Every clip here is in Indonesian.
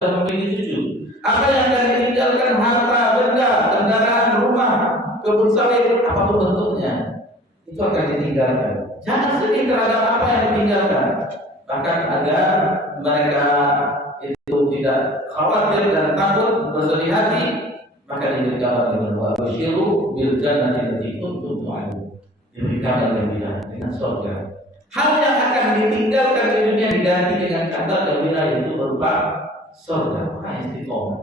memiliki cucu. Apa yang akan ditinggalkan? Harta, benda, kendaraan, rumah, kebun sawit, apapun bentuknya, itu akan ditinggalkan. Jangan sedih terhadap apa yang ditinggalkan. Bahkan agar mereka itu tidak khawatir dan takut, bersedih hati, maka diberi kabar dengan wa basyiru bil jannati allati kuntum tu'adun. Diberi kabar gembira dengan surga. Hal yang akan ditinggalkan di dunia diganti dengan kabar gembira, yaitu berupa surga. Orang istiqomah.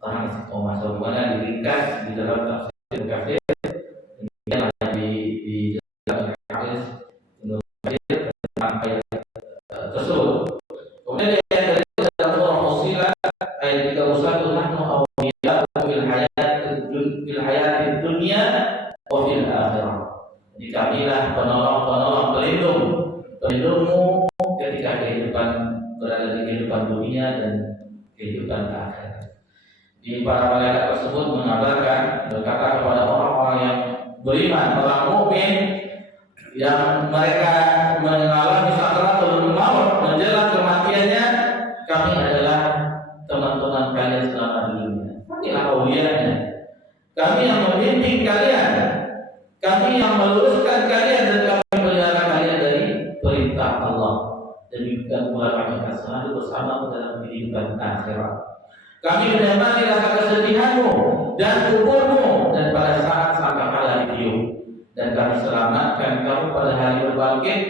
Orang istiqomah sebagaimana diringkas di dalam tafsir kafir di dalam hadis tentang ayat tersebut. Kemudian yang dari dalam surah Fussilat ayat 31, nahnu awliya'ukum fil hayatid dunya wa fil akhirah. Jadi kamilah penolong pelindungmu ketika kehidupan berada di kehidupan dunia dan kehidupan akhirat. Di para malaikat tersebut mengabarkan, berkata kepada orang-orang yang beriman, orang mukmin yang mereka mengalami sakaratul maut, menjelang kematiannya, kami adalah teman-teman kalian selama di dunia. Kamilah aulianya. Kami yang membimbing kalian, kami yang meluruskan kalian, dan kami melihara kalian dari perintah Allah. Demikian pula kami akan selalu bersama dalam kehidupan akhirat. Kami menemani rasa kesedihanmu dan kuburmu, dan pada saat sangkakala ditiup, dan kami selamatkan kamu pada hari berbangkit.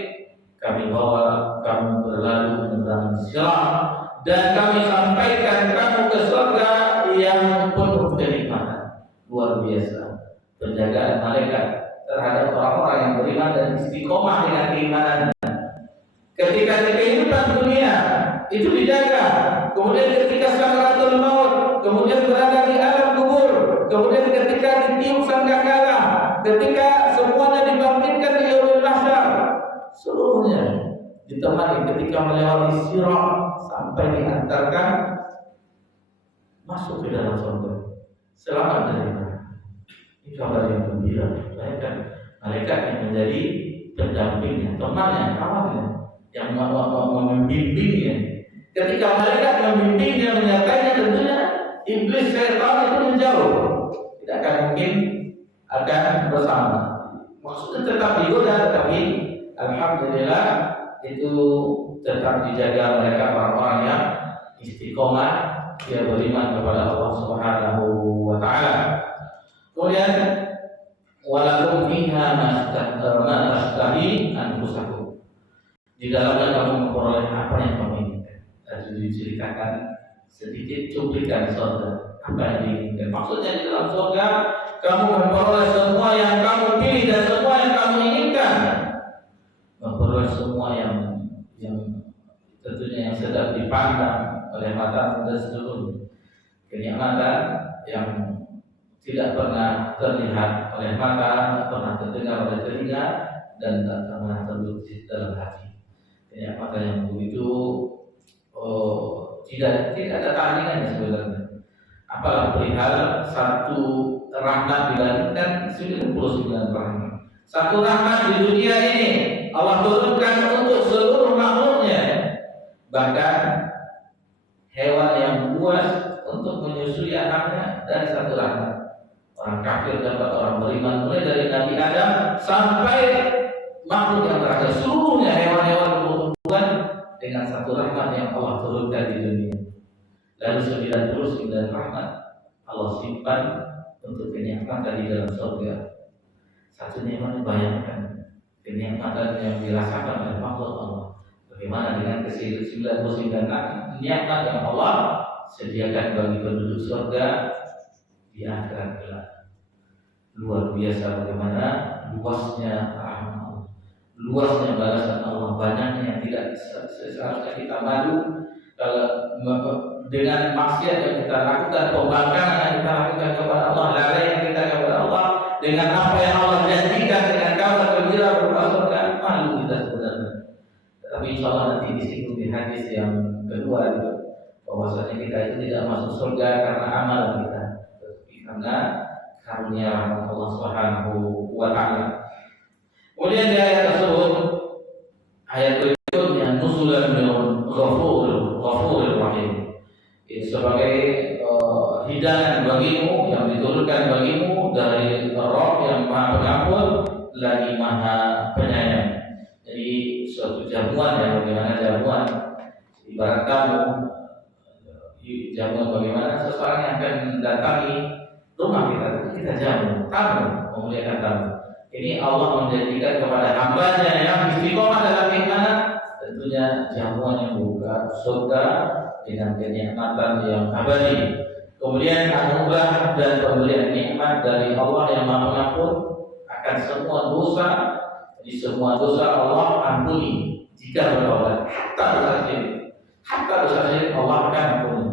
Kami bawa kamu berlalu menyeberangi sirat, dan kami sampaikan kamu ke surga yang penuh kenikmatan. Luar biasa penjagaan malaikat terhadap orang-orang yang beriman dan istiqomah dengan keimanannya. Ketika di kehidupan dunia itu dijaga, kemudian ketika sakaratul maut, kemudian berada di alam kubur, kemudian ketika ditiup sangkakala, ketika semuanya dibangkitkan di yaumul mahsyar, seluruhnya ditemani ketika melewati sirat sampai diantarkan masuk ke dalam surga. Selamat dari mana? Ini kabar yang gembira. Malaikat yang menjadi pendampingnya, temannya, kawannya, yang membimbingnya. Ketika malaikat membimbingnya, menyertainya, tentunya iblis setan itu menjauh, tidak akan mungkin akan bersama. Maksudnya tetap digoda, tetapi alhamdulillah itu tetap dijaga mereka, orang-orang yang istiqomah, dia beriman kepada Allah Subhanahu wa taala. Kemudian walakum fiha ma tashtahi anfusakum. Di dalamnya kamu memperoleh apa yang kamu inginkan. Tadi diceritakan sedikit cuplikan surga, apa yang diinginkan. Maksudnya di dalam surga kamu memperoleh semua yang kamu pilih dan semua yang kamu inginkan. Memperoleh semua yang tentunya yang sedang dipandang oleh mata dan seluruhnya. Kenikmatan yang tidak pernah terlihat oleh mata, tidak pernah terdengar oleh telinga, dan tidak pernah terbesit dalam hati. Kenikmatan yang begitu tidak ada tandingannya sebenarnya. Apalah perihal satu rahmat dibandingkan 99 rahmat. Satu rahmat di dunia ini Allah turunkan untuk seluruh makhluknya. Bahkan hewan yang buas untuk menyusui anaknya dari satu rahmat. Orang kafir dapat orang beriman, mulai dari Nabi Adam sampai makhluk yang terakhir, seluruhnya hewan-hewan berhubungan dengan satu rahmat yang Allah turunkan di dunia. Lalu 99 rahmat Allah simpan untuk kenikmatan di dalam surga. Satu nikmat, bayangkan kenikmatan yang dirasakan oleh makhluk Allah. Bagaimana dengan ke-99 nikmat yang Allah sediakan bagi penduduk surga di akhirat kelak. Luar biasa bagaimana luasnya rahmat Allah, luasnya balasan Allah, banyaknya yang tidak seharusnya kita malu kalau dengan maksiat yang kita lakukan, pembangkangan yang kita lakukan kepada Allah, lalai yang kita kepada Allah, dengan apa yang Allah janjikan dengan kabar gembira berupa surga, malu kita sebenarnya. Tapi insya Allah nanti disinggung di hadis yang kedua itu, bahwasanya kita itu tidak masuk surga karena amal kita, tetapi karena karunia rahmat Allah Subhanahu wa taala. Kemudian di ayat tersebut, ayat berikutnya, nuzulan min ghafurur rahim. sebagai hidangan bagimu yang diturunkan bagimu dari Rabb yang Maha Pengampun lagi Maha Penyayang. Jadi suatu jamuan, ya, bagaimana jamuan ibarat kamu jamuan, bagaimana seseorang yang akan mendatangi rumah kita jamu, tamu, memuliakan tamu. Ini Allah menjanjikan kepada hambanya yang istiqomah dalam keimanan, tentunya jamuan yang buka surga dengan kenikmatan yang abadi. Kemudian anugerah dan pemberian nikmat dari Allah yang Maha Pengampun akan semua dosa. Jadi semua dosa Allah ampuni jika bertobat. Hatta dosa syirik Allah akan ampuni.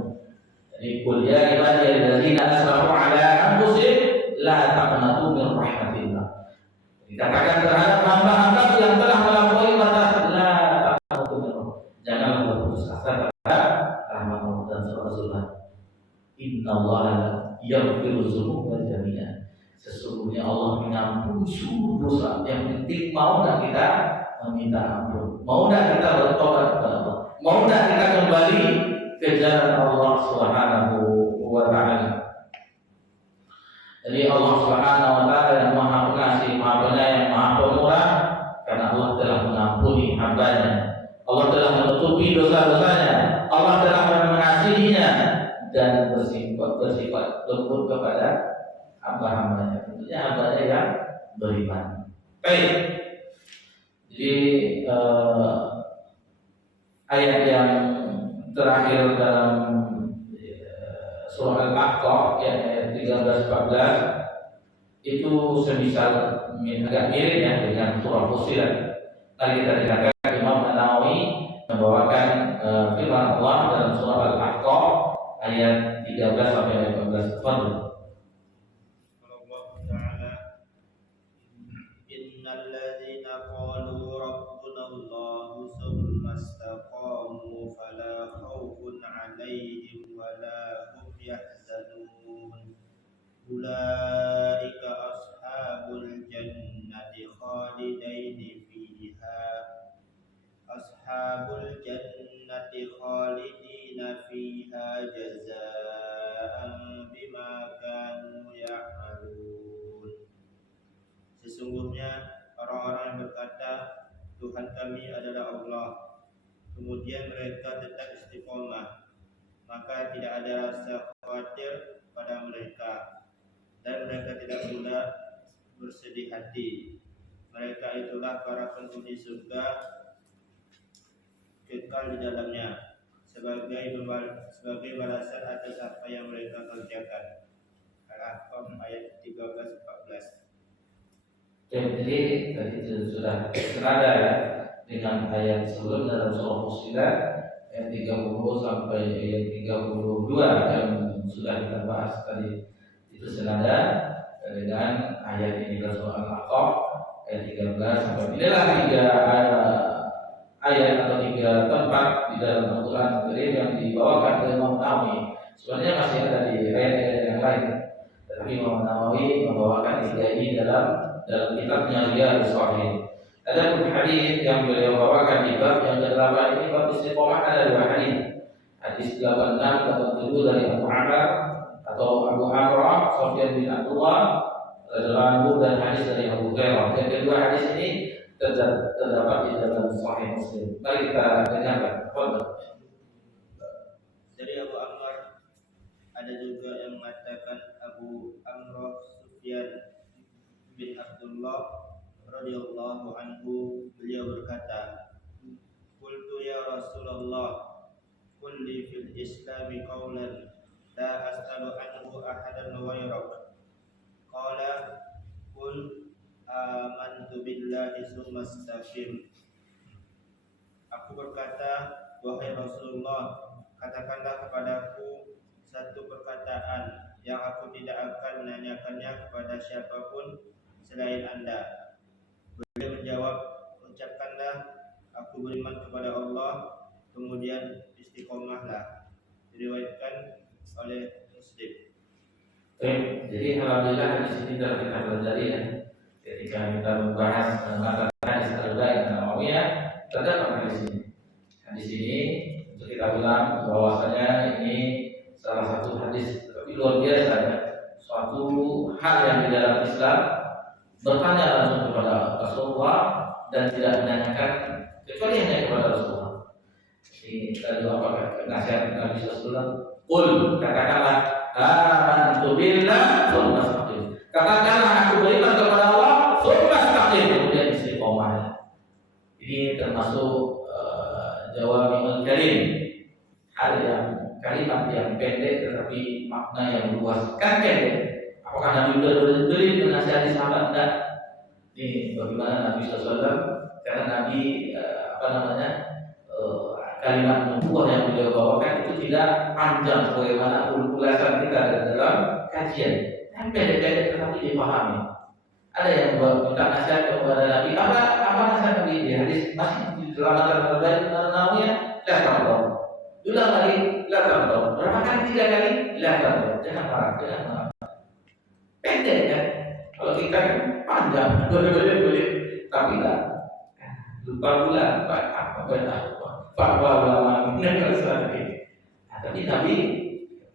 Jadi qul ya ibadiyalladzina asrafu ala anfusihim la taqnatu min rahmatillah. Dikatakan terhadap hamba-hamba yang telah melampaui batas, la taqnatu min rahmatillah. Janganlah berputus asa terhadap rahmat Allah. Dan surah Innallaha yaghfiru dzunuba jami'an. Sesungguhnya Allah mengampuni seluruh dosa. Yang penting mau enggak kita meminta ampun, mau enggak kita bertobat kepada Allah, mau enggak kita kembali ke jalan Allah Subhanahu wa taala. Jadi Allah Subhanahu wa taala yang Maha Pengasih, Maha Penyayang, Maha Pemurah, karena Allah telah mengampuni hambanya, Allah telah menutupi dosa-dosanya, Allah telah mengasihinya dan bersifat lembut kepada hamba-hambanya, tentunya hambanya yang beriman. Baik. Jadi ayat yang terakhir dalam surah Al-Baqarah yang ayat 13-14 itu semisal agak mirip ya dengan surah Fussilat. Tadi kita dengarkan Imam An-Nawawi membawakan firman Allah dalam surah Al-Baqarah ayat 13-14. Fadhil. Ulaika ashabul jannati khalidaini fiha ashabul jannati khalidina fiha jazaa'an bima kanu ya'malun. Sesungguhnya orang-orang yang berkata Tuhan kami adalah Allah, kemudian mereka tetap istiqomah, maka tidak ada rasa khawatir pada mereka dan mereka tidak pula bersedih hati. Mereka itulah para penghuni surga kekal di dalamnya sebagai balasan atas apa yang mereka kerjakan. Al-Ahqaf ayat 13-14. Jadi tadi sudah senada ya dengan ayat sebelum dalam surah Fussilat ayat 30 sampai ayat 32 yang sudah kita bahas tadi. Itu senada dengan ayat ini dalam surah Al-Ahqaf ayat 13 sampai inilah 3 ayat atau 3 tempat di dalam Al-Quran Karim yang dibawakan oleh Imam Nawawi. Sebenarnya masih ada di ayat-ayat yang lain, tetapi Imam Nawawi membawakan 3 ini dalam kitabnya Riyadhus Shalihin. Ada pun hadis yang beliau bawakan di bab yang ke-8 ini, bab istiqomah, ada 2 hadis. Hadis 86 atau 7 dari Abu Amr atau Abu Amrah Sufyan bin Abdullah radhiyallahu anhu, dan hadis dari Abu Hurairah. Yang kedua hadis ini terdapat di dalam Sahih Muslim. Mari kita dengarkan. Dari Abu Amr ada juga yang mengatakan Abu Amrah Sufyan bin Abdullah radhiyallahu anhu, beliau berkata, "Qultu ya Rasulullah, qul li fil Islami qawlan la as'alu anhu ahadan ghairak." Qala qul amantu billahi tsumma istaqim. Aku berkata, wahai Rasulullah, katakanlah kepadaku satu perkataan yang aku tidak akan menanyakannya kepada siapapun selain Anda. Beliau menjawab, ucapkanlah aku beriman kepada Allah, kemudian istiqomahlah. Diriwayatkan oleh Muslim. Jadi alhamdulillah di sini telah kita pelajari ya. Ketika kita membahas mata hadis Al-Arba'in An-Nawawiyah, terdapat di sini. Di sini untuk kita bilang bahwasanya ini salah satu hadis tapi luar biasa ya. Suatu hal yang di dalam Islam bertanya langsung kepada Rasulullah dan tidak menanyakan kecuali hanya kepada Rasulullah. Ini tadi apa nasihat Nabi SAW? Qul, katakanlah amantu billah tsumma istaqim. Katakanlah aku beriman kepada Allah tsumma istaqim, kemudian istiqomah. Ini termasuk jawami'ul kalim, hal yang kalimat yang pendek tetapi makna yang luas. Kan pendek. Apakah Nabi berbeli menasihati sahabat? Tidak. Ini bagaimana Nabi SAW? Karena Nabi kalimat nubuah yang beliau bawakan itu tidak panjang sebagaimana ulasan kita dalam kajian. Yang pendek-pendek tetapi dipahami. Ada yang minta nasihat kepada Nabi. Apa nasihat Nabi? Di hadis masih di dalam Al-Quran namanya la tamdom. Ulang lagi la tamdom. Berapa kali? 3 kali la tamdom. Jangan marah, jangan marah. Pendek kan? Kalau kita kan panjang, boleh, tapi tak lupa pula fatwa ulama tapi Nabi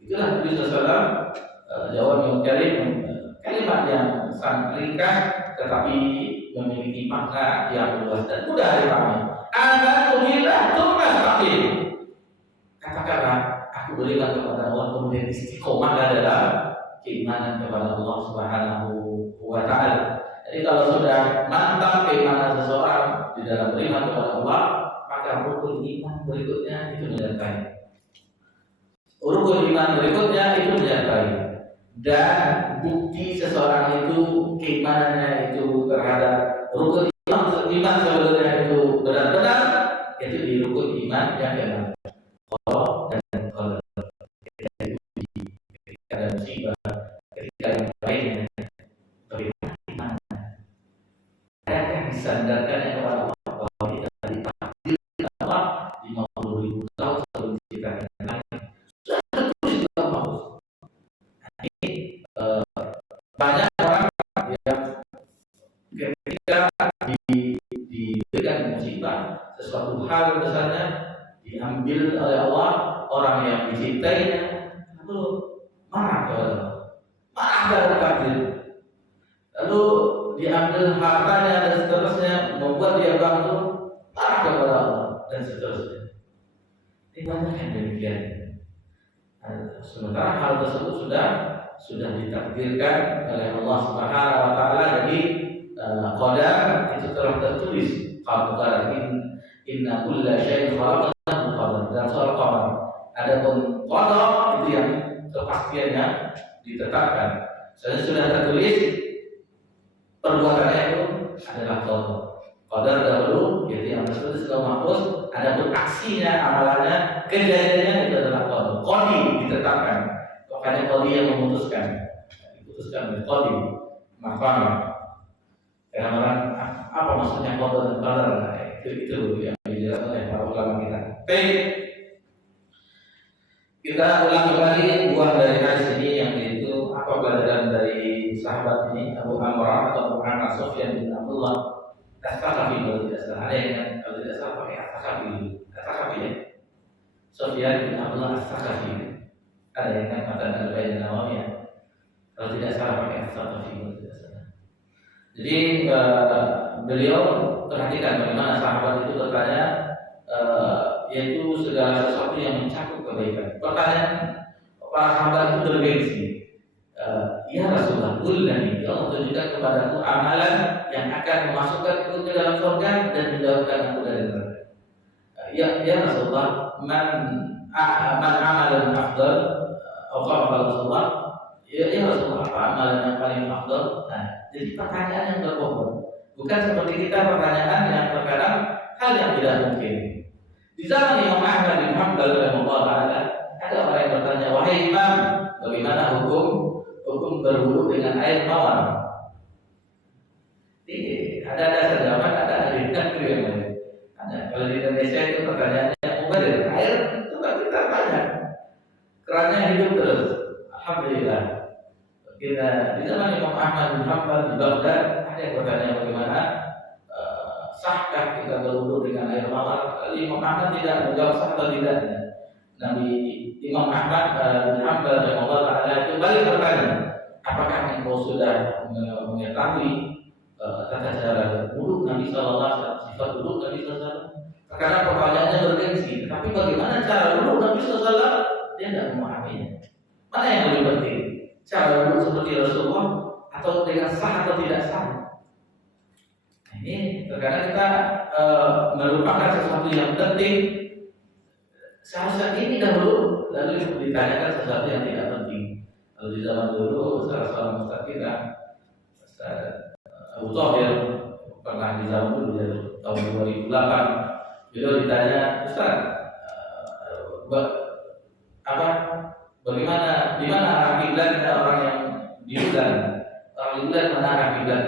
itulah Nabi SAW jawab yang kalimat yang sangat ringkas tetapi memiliki makna yang luas dan mudah dipahami. Alhamdulillah tsumma istaqim. Katakanlah aku beriman kepada Allah kemudian istiqomah dalam keimanan kepada Allah Subhanahu wa taala. Jadi kalau sudah mantap keimanan seseorang di dalam beriman kepada Allah, maka rukun iman berikutnya itu menyertai. Rukun iman berikutnya itu menyertai. Dan bukti seseorang itu keimanannya itu terhadap rukun iman sebenarnya itu benar-benar itu di rukun iman yang keenam. Qada dan qadar. Ketika ada musibah, ketika yang lainnya bagaimana iman? Adakah disandarkan kepada Allah bahwa kita ditakdirkan Allah 50.000 tahun sebelum diciptakan yang lain? Sudah tertulis dalam mahfuz. Ini banyak orang yang ketika diberikan musibah sesuatu hal besarnya diambil oleh Allah, orang yang dicintainya lalu marah kepada Allah, marah kepada takdir, lalu diambil hartanya dan seterusnya membuat dia bangkrut, marah kepada Allah dan seterusnya. Ini banyak yang demikian. Sementara hal tersebut sudah ditakdirkan oleh Allah Subhanahu wa taala. Jadi qadar itu telah tertulis qadar inna kulla syai'in khalaqnahu qadar dan surah Qamar. Adapun qadar itu yang kepastiannya ditetapkan. Sudah tertulis perbuatannya itu adalah qadar. Qadar dahulu yaitu yang tertulis dalam mahfuz, adapun aksinya, amalannya, kejadiannya itu adalah qadar. Qadi ditetapkan. Makanya qadi yang diputuskan oleh qadi mahkamah. Karena orang apa maksudnya qadar dan qadar? Itu yang dijelaskan oleh para ulama kita. Baik. Kita ulang kembali buah dari hadis ini yang itu apa pelajaran dari sahabat ini Abu Amrah atau Muhammad Sufyan bin Abdullah As-Saqafi kalau tidak salah, ada yang kalau tidak salah pakai As-Saqafi ya. Sufyan bin Abdullah As-Saqafi. Ada yang katakan Al-Bayan Nawawi ya. Kalau tidak salah pakai As-Saqafi kalau tidak salah. Jadi beliau perhatikan bagaimana sahabat itu bertanya yaitu segala sesuatu yang mencakup kebaikan. Pertanyaan para sahabat itu bergengsi. Ya Rasulullah, qulni ya Allah tunjukkan kepadaku amalan yang akan memasukkan ke dalam surga dan menjauhkan aku dari neraka. Ya Rasulullah, man amalan afdal atau apa Rasulullah? Ya Rasulullah, apa amalan yang paling afdal? Nah, jadi pertanyaan yang berbobot. Bukan seperti kita pertanyaan yang terkadang hal yang tidak mungkin. Di zaman Imam Ahmad bin Hanbal ada orang yang bertanya, wahai Imam, bagaimana hukum berwudu dengan air mawar? Ada zaman ada ahli negeri yang lain. Kalau di Indonesia itu pertanyaannya mubadir, air tempat kita banyak, kerannya hidup terus. Alhamdulillah. Kita di zaman Imam Ahmad bin Hanbal di Baghdad ada yang bertanya bagaimana sahkah kita berwudu dengan air mawar? Imam Ahmad tidak menjawab sah atau tidaknya. Nabi Imam Ahmad bin Hanbal dan Allah Taala itu balik bertanya, apakah engkau sudah mengetahui tata cara wudhu Nabi Sallallahu Alaihi Wasallam, sifat wudhu Nabi Sallallahu Alaihi Wasallam? Karena pertanyaannya bergengsi, tapi bagaimana cara wudhu Nabi Sallallahu Alaihi Wasallam? Dia tidak memahaminya. Mana yang lebih penting? Cara wudhu seperti Rasulullah atau dengan sah atau tidak sah? Ini terkadang kita melupakan sesuatu yang penting. Seharusnya ini dahulu, lalu ditanyakan sesuatu yang tidak penting. Kalau di zaman dulu, salah seorang ustaz kita, Ustaz Abu Thahir, pernah di zaman dulu, ya, tahun 2008, beliau ditanya, Ustaz, bagaimana, di mana arah kiblat orang yang di bulan? Orang di bulan mana arah kiblat?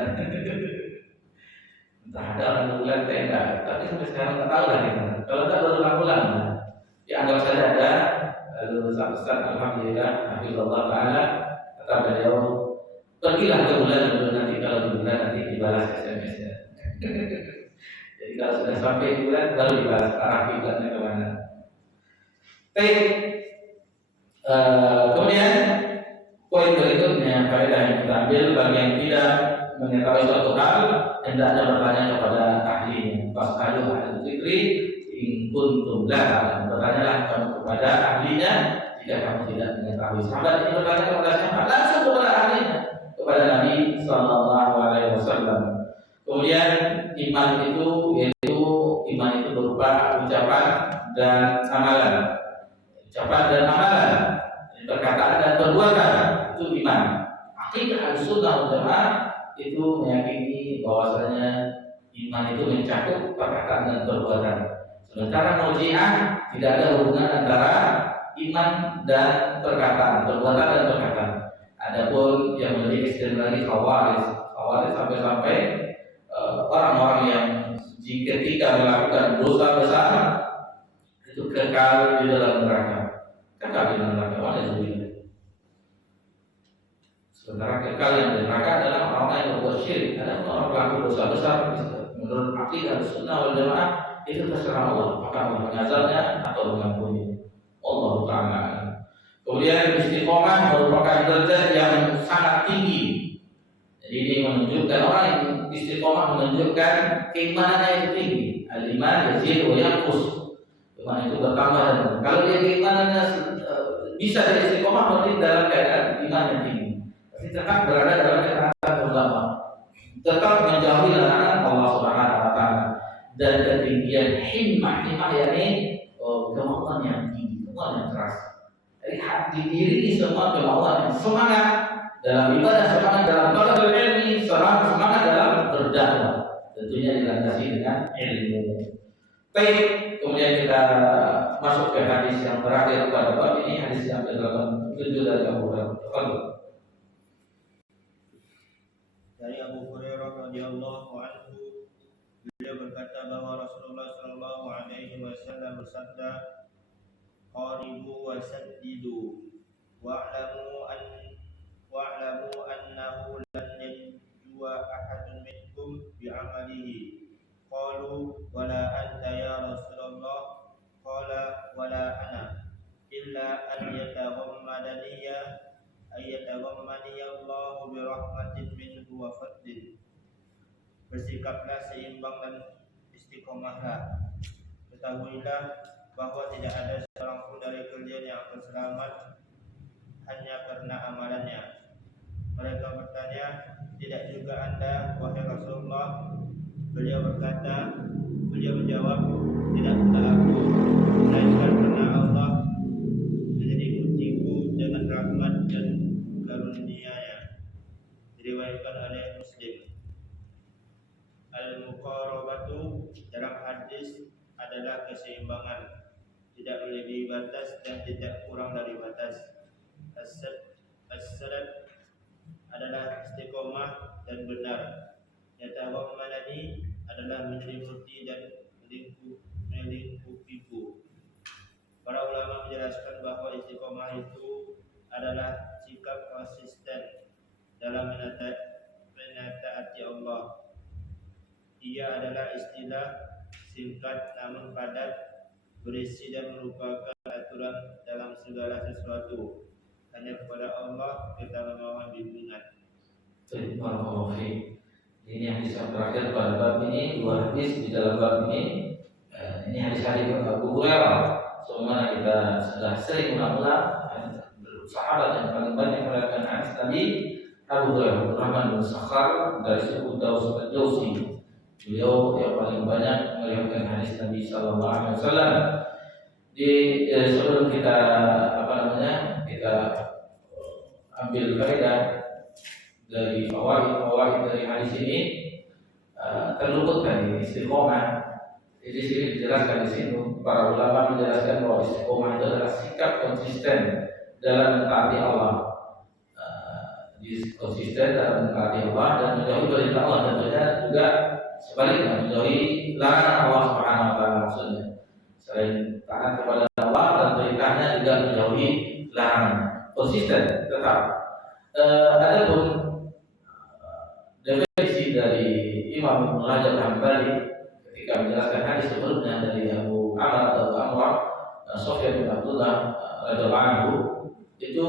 Entah ada orang di bulan, saya enggak, tapi sampai sekarang tak tahu lah kita. Kalau tak berulang-ulang, ya anggap saja ada. Lalu Ustaz alhamdulillah Hafizullah Ta'ala kata beliau, pergilah ke bulan dulu, nanti kalau di bulan nanti dibalas SMS-nya. Jadi kalau sudah sampai di bulan baru dibalas arah kiblatnya kemana. Baik, kemudian poin berikutnya faedah yang kita ambil, bagi yang tidak mengetahui suatu hal hendaknya bertanya kepada ahlinya. Fas'alu ahli dzikri in kuntum la ta'lamun. Bertanyalah kamu kepada ahlinya jika kamu tidak mengetahui. Sahabat ini bertanya kepada siapa? Langsung kepada ahlinya, kepada Nabi Sallallahu Alaihi Wasallam. Kemudian iman itu berupa ucapan dan amalan. Ucapan dan amalan, perkataan dan perbuatan itu iman. Akidah Ahlussunnah wal Jamaah itu meyakini bahwasanya iman itu mencakup perkataan dan perbuatan. Sementara Mu'ji'ah tidak ada hubungan antara iman dan perkataan, perbuatan dan perkataan. Adapun yang lebih ekstrem lagi Khawarij sampai-sampai orang-orang yang ketika melakukan dosa besar itu kekal di dalam neraka. Kekal di dalam neraka, waliyadzubillah. Sementara kekal yang di neraka adalah orang yang berbuat syirik. Ada orang pelaku dosa besar, menurut akidah Ahlussunnah wal Jamaah itu terserah Allah, apakah Allah mengazabnya atau mengampuni. Allah Ta'ala. Kemudian istiqomah merupakan derajat yang sangat tinggi. Jadi ini menunjukkan orang yang istiqomah menunjukkan keimanannya itu tinggi. Al-iman yazidu wa yanqus. Iman itu bertambah dan kalau dia keimanannya bisa jadi istiqomah berarti dalam keadaan iman yang tinggi. Tapi tetap berada dalam keadaan ulama. Tetap menjauhi larangan Allah Subhanahu wa Ta'ala. Dan ketinggian himmah yakni kemauan yang tinggi, kemauan yang keras. Jadi hati diri semua kemauan yang semangat dalam ibadah, semangat dalam talabul ilmi, semangat dalam berdakwah. Tentunya dilandasi dengan ilmu. Baik, kemudian kita masuk ke hadis yang terakhir pada bab ini, hadis yang ke-87 dari Abu Hurairah. Dari Abu Hurairah radhiyallahu anhu, beliau berkata bahwa Rasulullah sallallahu alaihi wasallam bersabda, "Qaribu wa saddidu wa'lamu annahu lan yajwa ahadun minkum bi'amalihi." Qalu wala anta ya Rasulullah, qala wala ana illa an yataghammadani Allahu bi rahmatin minhu wa fadlin. Bersikaplah seimbang dan istiqomahlah. Ketahuilah bahwa tidak ada seorang pun dari kalian yang akan selamat hanya karena amalannya. Mereka bertanya, tidak juga Anda wahai Rasulullah? Beliau menjawab, tidak pula aku, melainkan karena Allah menjadi kunci dengan rahmat dan karunia-Nya. Diriwayatkan oleh Muslim. Al-muqarabatu dalam hadis adalah keseimbangan, tidak melebihi batas dan tidak kurang dari batas. As-sadad adalah istiqomah dan benar. Yatawammalani adalah menyelimuti dan melingkupiku. Para ulama menjelaskan bahwa istiqomah itu adalah sikap konsisten dalam menaati Allah. Ia adalah istilah singkat namun padat, berisi dan merupakan aturan dalam segala sesuatu. Hanya kepada Allah kita memohon bimbingan. Barakallahu fiik. Ini hadis yang terakhir pada bab ini, dua hadis di dalam bab ini. Ini hadis-hadis Abu Hurairah. Sebagaimana kita sudah sering mengulang, sahabat yang paling banyak meriwayatkan hadis tadi Abu Hurairah Rahman bin Sakhar dari suku Daus al-Jauzi. Beliau yang paling banyak meriwayatkan hadis Nabi sallallahu alaihi wasallam. Sebelum kita kita ambil faedah dari fawaid dari hadis ini, terluputkan istiqomah. Jadi sini dijelaskan di sini para ulama menjelaskan bahwa istiqomah itu adalah sikap konsisten dalam mentaati Allah, konsisten dalam mentaati Allah dan menjauhi perintah Allah, tentunya juga sebaliknya menjauhi larangan Allah Subhanahu wa taala. Maksudnya selain taat kepada Allah dan perintahnya juga menjauhi larangan, konsisten tetap. Adapun definisi dari Imam Ibnu Rajab Hambali ketika menjelaskan hadis sebelumnya dari Abu Amr atau Amr Sufyan bin Abdullah radhiyallahu anhu, itu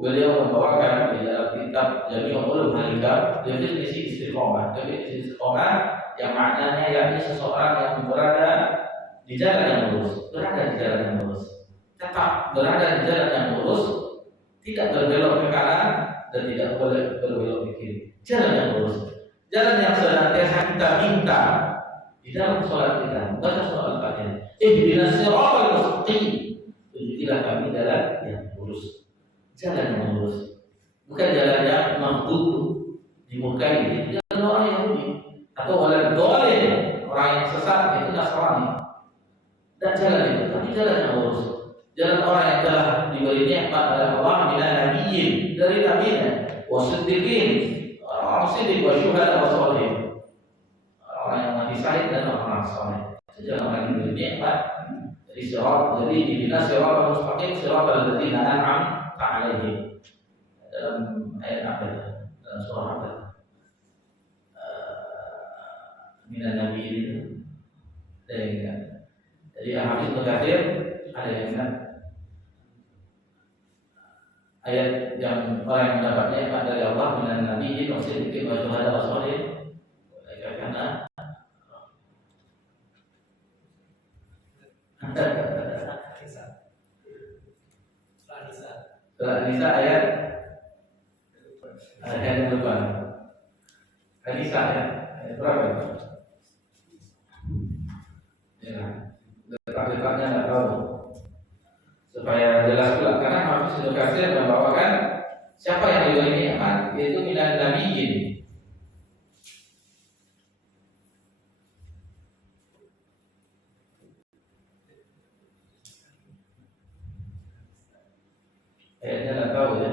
beliau membawakan di dalam kitab Jami'ul Ulum Halikah definisi istiqomah. Definisi istiqomah yang maknanya yakni seseorang yang berada di jalan yang lurus, berada di jalan yang lurus, tetap berada di jalan yang lurus, tidak berbelok ke kanan dan tidak boleh berbelok ke kiri. Jalan yang lurus, jalan yang senantiasa kita minta di dalam sholat kita, baca surah Al-Fatihah. Ihdinas siratal mustaqim, tunjukilah kami jalan yang lurus, jalan yang lurus, bukan jalan yang maghdub dimurkai, jalan orang Yahudi atau orang dolin, orang yang sesat, itu Nasrani. Dan jalan itu, tapi jalan yang lurus, jalan orang yang telah diberi nikmat oleh Allah minan nabiyyin, dari nabinya, wasiddiqin, orang siddiq, wa syuhada, wa sholihin, orang yang mati syahid dan orang saleh. Itu jalan orang yang diberi nikmat. Jadi ihdinas siratal mustaqim siratal ladzina an'amta 'alaihim. Dalam ayat apa ya? Dalam surah apa? Minan nabiyyin. Jadi hadis mutakhir ada yang ingat ayat yang orang yang mendapat nikmat dari Allah minan nabiyyin wa siddiqin wa syuhada wa sholihin. Karena Surah Nisa ayat yang depan. Nisa ya, ayat berapa? Ya, letak-letaknya nggak tahu. Supaya jelas pula, karena Hafiz Ibnu Katsir membawakan siapa yang diberi nikmat, yaitu minan nabiyyin. Ayatnya nggak tahu ya.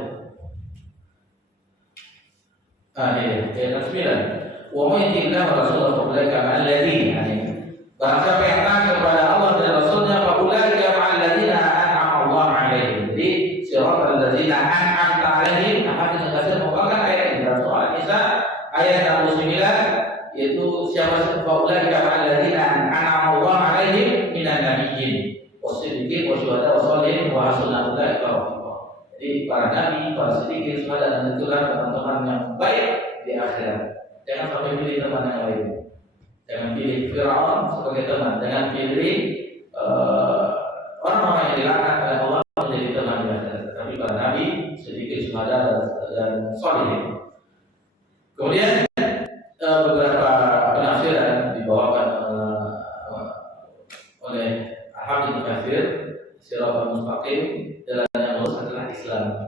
Ayat 9. Wa may yuti' Rasulullah faulaika ma'al ladzina. Barang siapa yang taat kepada Allah dan Rasulnya, faulaika ma'al ladzina an'ama Allah 'alaihim. Jadi siratal ladzina an'amta 'alaihim. Apa yang kita membawakan ayat di dalam surah An-Nisa ayat 69, yaitu siapa faulaika ma'al ladzina an'ama Allah 'alaihim minan nabiyyin wasiddiqin wa syuhada wa sholihin wa hasuna ulaika rafiqa. Jadi para nabi, para siddiqin, syuhada, dan itulah teman-teman yang baik di akhirat. Jangan sampai pilih teman yang lain. Jangan pilih Fir'aun sebagai teman. Jangan pilih orang-orang yang dilaknat oleh Allah menjadi teman di akhirat. Tapi para nabi, siddiqin, syuhada, dan sholihin. Kemudian beberapa penafsiran dibawakan oleh Hafiz Ibnu Katsir. Siratal mustaqim, jalan yang lurus adalah Islam.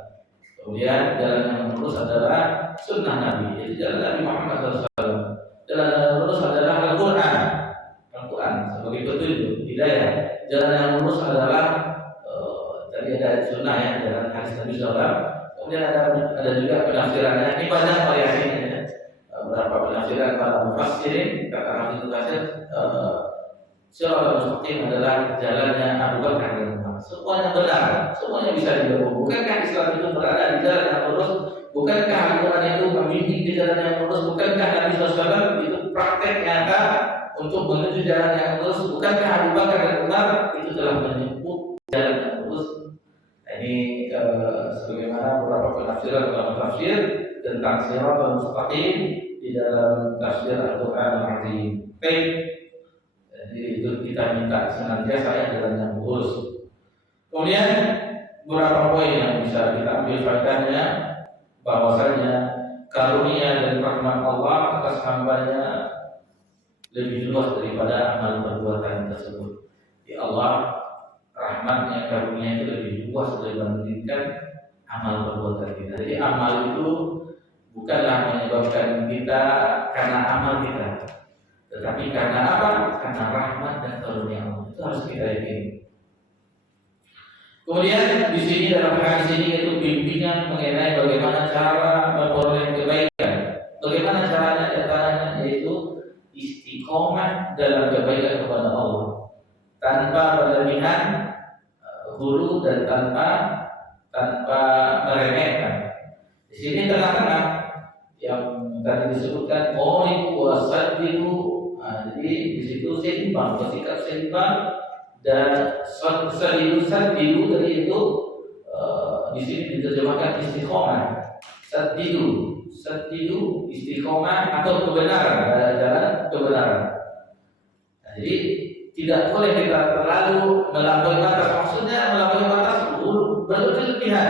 Kemudian jalan yang lurus adalah sunnah Nabi, yaitu jalan Nabi Muhammad SAW. Jalan yang lurus adalah Al-Quran, Al-Quran sebagai petunjuk hidayah. Jalan yang lurus adalah tadi ada sunnah ya, jalan hadis Nabi SAW. Kemudian ada juga penafsirannya, ini banyak variasinya ya. Beberapa penafsiran para mufassirin kata Hafiz Ibnu Katsir, Siratal mustaqim adalah jalannya Abu Bakar dan Umar. Semuanya benar, semuanya bisa digabung. Bukankah Islam itu berada di jalan yang lurus? Bukankah Al-Quran itu membimbing ke jalan yang lurus? Bukankah Nabi SAW itu praktek nyata untuk menuju jalan yang lurus? Bukankah Abu Bakar dan Umar itu telah menyebut jalan yang lurus ini sebagaimana beberapa penafsiran dalam tafsir tentang Shiratal Mustaqim di dalam tafsir Al-Quran Al-Azim. Baik, jadi itu kita minta senantiasa ya jalan yang lurus. Kemudian beberapa poin yang bisa kita ambil faedahnya, bahwasanya karunia dan rahmat Allah atas hambanya lebih luas daripada amal perbuatan tersebut. Ya Allah, rahmatnya, karunia itu lebih luas dibandingkan amal perbuatan kita. Jadi amal itu bukanlah menyebabkan kita karena amal kita, tetapi karena apa? Karena rahmat dan karunia Allah. Itu harus kita yakini. Kemudian di sini dalam hadis ini itu bimbingan mengenai bagaimana cara memperoleh kebaikan. Bagaimana caranya? Caranya yaitu istiqomah dalam kebaikan kepada Allah, tanpa berlebihan hulu dan tanpa meremehkan. Di sini tengah-tengah yang tadi disebutkan qoribu wasaddidu. Jadi di situ seimbang, bersikap seimbang dan saddidu dari itu di sini diterjemahkan istiqomah. Saddidu istiqomah atau kebenaran, jalan kebenaran. Nah, jadi tidak boleh kita terlalu melampaui batas. Maksudnya melampaui batas berlebihan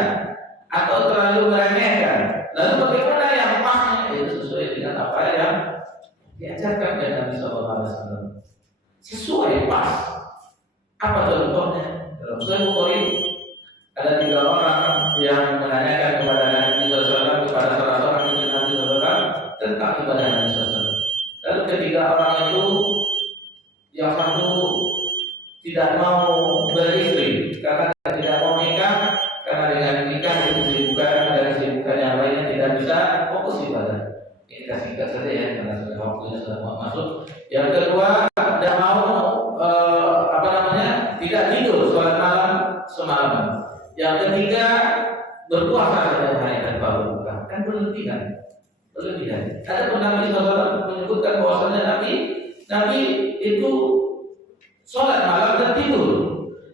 atau terlalu meremehkan. Lalu bagaimana yang pas? Itu sesuai dengan apa yang diajarkan oleh Nabi Sallallahu Alaihi Wasallam. Sesuai pas. Apa contohnya? Dalam Sahih Bukhari ada 3 orang yang menanyakan kepada Nabi Sallallahu Alaihi Wasallam, kepada salah seorang istri Nabi Sallallahu Alaihi Wasallam tentang ibadah Nabi Sallallahu Alaihi Wasallam. Lalu ketiga orang itu, yang satu tidak mau beristri karena tidak mau nikah, karena dengan nikah itu kesibukan yang lainnya tidak bisa fokus ibadah. Ini kita singkat saja ya, karena sudah waktunya sudah mau masuk. Yang kedua, tidak mau tidak tidur sholat malam semalam. Yang ketiga, berpuasa setiap hari tanpa berbuka. Kan berlebihan. Ada pun Nabi SAW menyebutkan bahwasanya Nabi itu sholat malam dan tidur.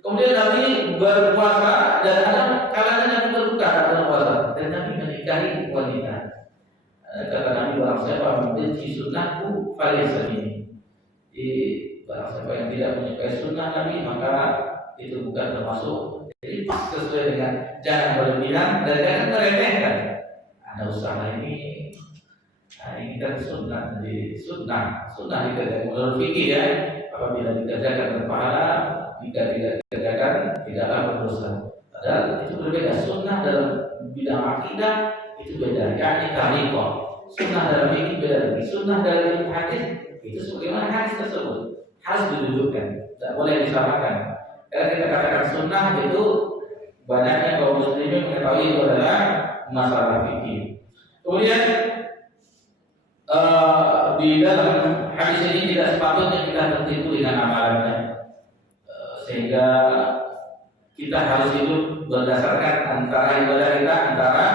Kemudian Nabi berpuasa dan ada kalanya Nabi berbuka dalam puasa. Dan Nabi menikahi wanita. Kata Nabi, barang siapa membenci sunnahku, falaysa minni. Barang siapa yang tidak menyukai sunnah Nabi, maka itu bukan termasuk. Jadi pas sesuai dengan jangan berlebihan dan jangan meremehkan. Ada usaha ini kan sunnah, jadi sunnah dikerjakan menurut fikih ya. Apabila dikerjakan berpahala, jika tidak dikerjakan tidaklah berdosa. Padahal itu berbeda. Sunnah dalam bidang akidah itu beda. Yakni tariqah. Sunnah dalam fikih beda lagi. Sunnah dalam hadis itu sebagaimana hadis tersebut harus didudukkan, tidak boleh disamakan. Karena kita katakan sunnah itu banyaknya kaum muslimin mengetahui itu adalah masalah fikih. Kemudian di dalam hadis ini tidak sepatutnya kita tertipu dengan amalannya, sehingga kita harus hidup berdasarkan antara ibadah kita antara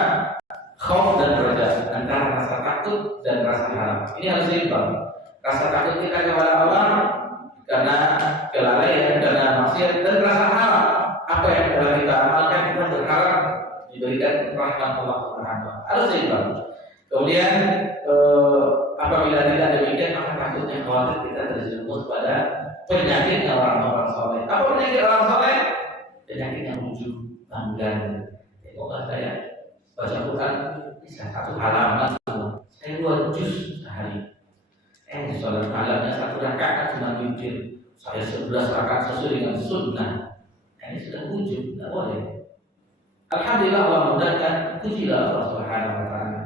khauf dan raja, antara rasa takut dan rasa harap. Ini harus seimbang. Rasa takut kita kepada Allah karena kelalaian, karena maksiat, dan rasa harap apa yang telah kita amalkan kita berharap diberikan rahmat Allah Subhanahu. Harus seimbang. Kemudian apabila tidak demikian, maka takutnya khawatir kita terjerumus pada penyakit orang-orang soleh. Apa penyakit orang soleh? Penyakit yang ujub, banggan. Tengoklah saya baca Quran bisa 1 halaman, saya 2 juz sehari. Sholat malamnya 1 rakaat cuma witir. Saya 11 rakaat sesuai dengan sunnah. Ini sudah ujub, tidak boleh. Alhamdulillah Allah mudahkan. Pujilah Allah Subhanahu Wa Taala.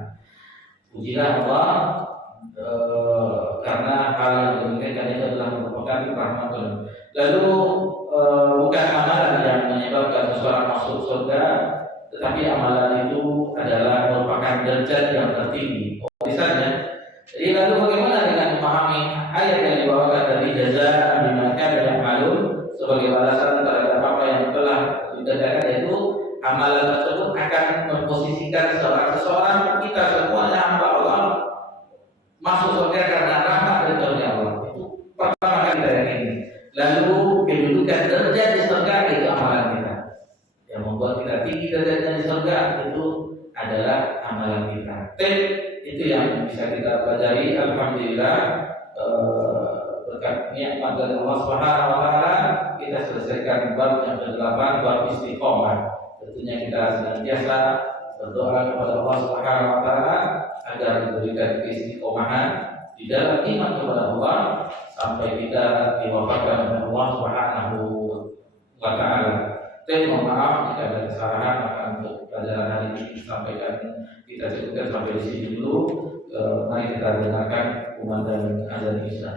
Pujilah Allah karena hal yang demikian itu adalah merupakan rahmat. Lalu bukan amalan yang menyebabkan seseorang masuk surga, tetapi amalan itu adalah merupakan derajat yang tertinggi. Misalnya, jadi lalu bagaimana dengan memahami ayat yang dibawakan dari jazaa bima kana ya'malun sebagai balasan terhadap apa yang telah dikerjakan, yaitu amalan tersebut akan memposisikan seseorang kita semuanya hamba Allah masuk surga karena rahmat dan karunia Allah. Itu pertama kali kita yakini. Lalu kedudukan derajat di surga itu amalan kita yang membuat kita tinggi derajatnya di surga itu adalah amalan kita. Itu yang bisa kita pelajari. Alhamdulillah, berkat nikmat dari Allah Subhanahu wa taala kita selesaikan bab yang ke-8, bab istiqomah. Tentunya kita senantiasa berdoa kepada Allah Subhanahu wa taala agar diberikan keistiqomahan di dalam iman kepada Allah sampai kita diwafatkan oleh Allah Subhanahu wa taala. Mohon maaf jika ada kesalahan, maka untuk pelajaran hari ini sampaikan kita cukupkan sampai di sini dulu. Mari kita dengarkan kumandang azan Isya.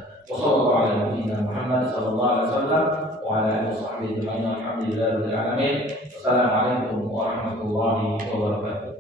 Wassalamualaikum warahmatullahi wabarakatuh.